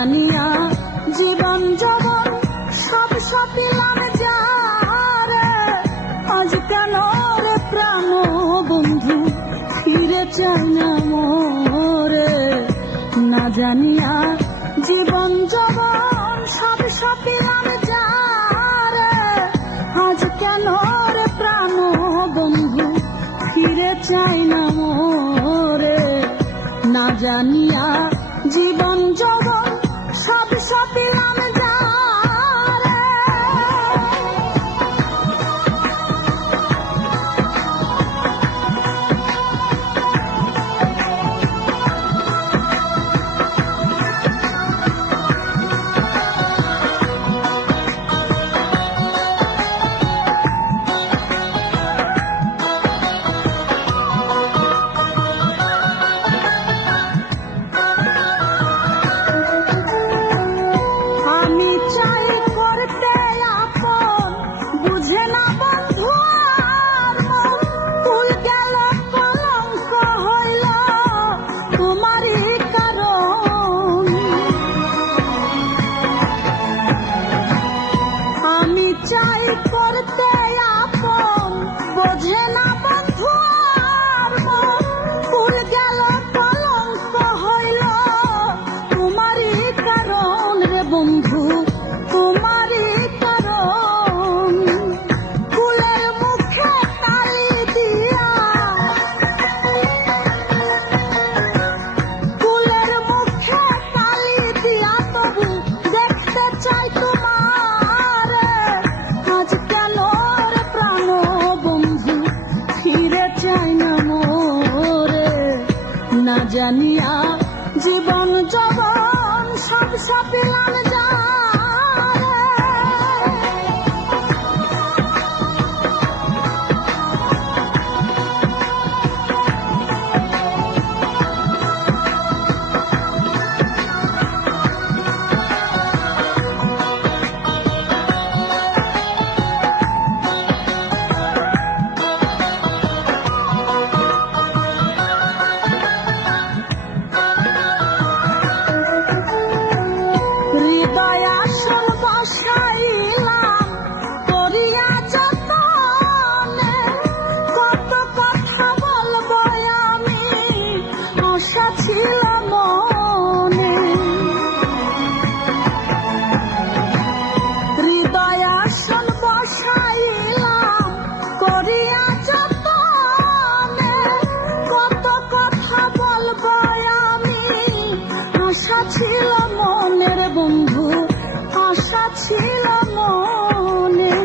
জানিয়া জীবন যৌবন সব সপিলাম যারে, আজ কেন রে প্রাণ বন্ধু ফিরে চাই না মোরে। না জানিয়া জীবন যৌবন সব সপিলাম যারে, আজ কেন রে প্রাণ বন্ধু ফিরে চাই না মোরে। না জানিয়া জীবন যৌবন সব সপিলাম যারে। চাই করতে আপন বোঝে না বন্ধু আর মন, ভুল গেল কলঙ্ক হইল তোমারই কারণ রে বন্ধু, তোমারই কারণ। ফুলের মুখে তালি দিয়া, ফুলের মুখে তালি দিয়া তবু দেখতে চাই তোমার, আজ কেন রে প্রাণ বন্ধু ফিরে চাই না মোরে। না জানিয়া জীবন যৌবন সব সপিলাম যারে। হৃদয় আসন বসাইলাম করিয়া যতনে, কত কথা বলবো আমি আশা ছিল মনে। হৃদয় আসন বসাইলাম করিয়া যতনে, কত কথা বলবো আমি আশা ছিল মনের বন্ধু, আশা ছিল মনে।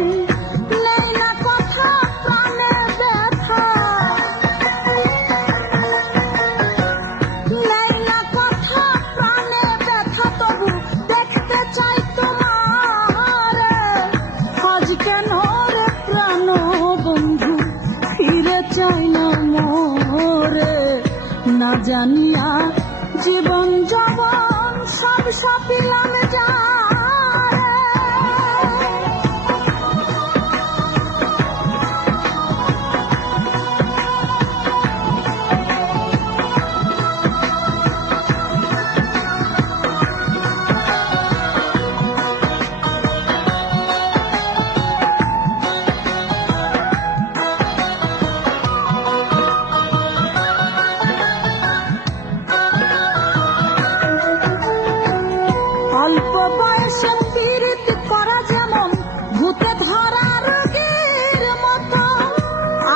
নেই না কথা প্রাণে ব্যথা, নেই না কথা প্রাণে ব্যথা তবু দেখতে চাই তোমার, আজ কেন রে প্রাণ বন্ধু ফিরে চাই না মোরে। না জানিয়া জীবন যৌবন সব সপিলাম যারে। অল্প বয়সে পীড়িত করা যেমন ভূতে ধরা রোগীর মতো,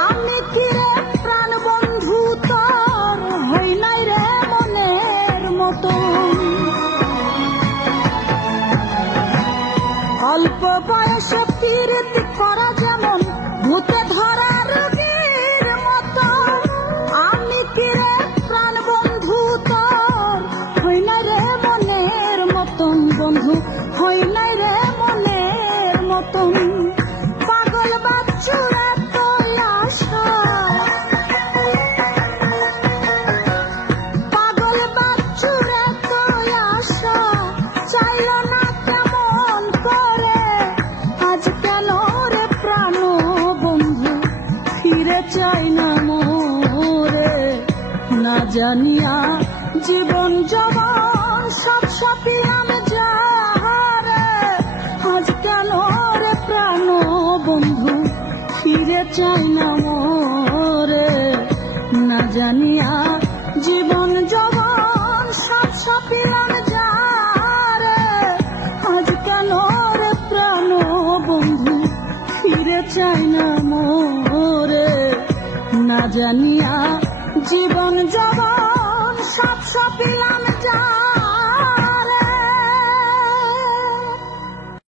আমি কি রে প্রাণ বন্ধু তোর হই নাই রে মনের মতো। অল্প বয়সে পীড়িত করা যেমন ভূতে ধরা রোগীর মতো, আমি কি রে প্রাণ বন্ধু তোর হই নাই রে মনের মতন বন্ধু, হই নাই রে মনের মতন। পাগল বাচ্চুর এত আশা, পাগল বাচ্চুর এত আশা চাইল না কেমন করে, আজ কেন রে প্রাণ না জানিয়া জীবন জবান সব সাপিলাম যাহারে, আজ কেন রে প্রাণ বন্ধু ফিরে চাই না মোরে। না জানিয়া জীবন জবান সব সাপিলাম যাহারে, আজ কেন রে প্রাণ বন্ধু ফিরে চাই না মোরে। না জানিয়া জীবন জবান সব সাপিলাম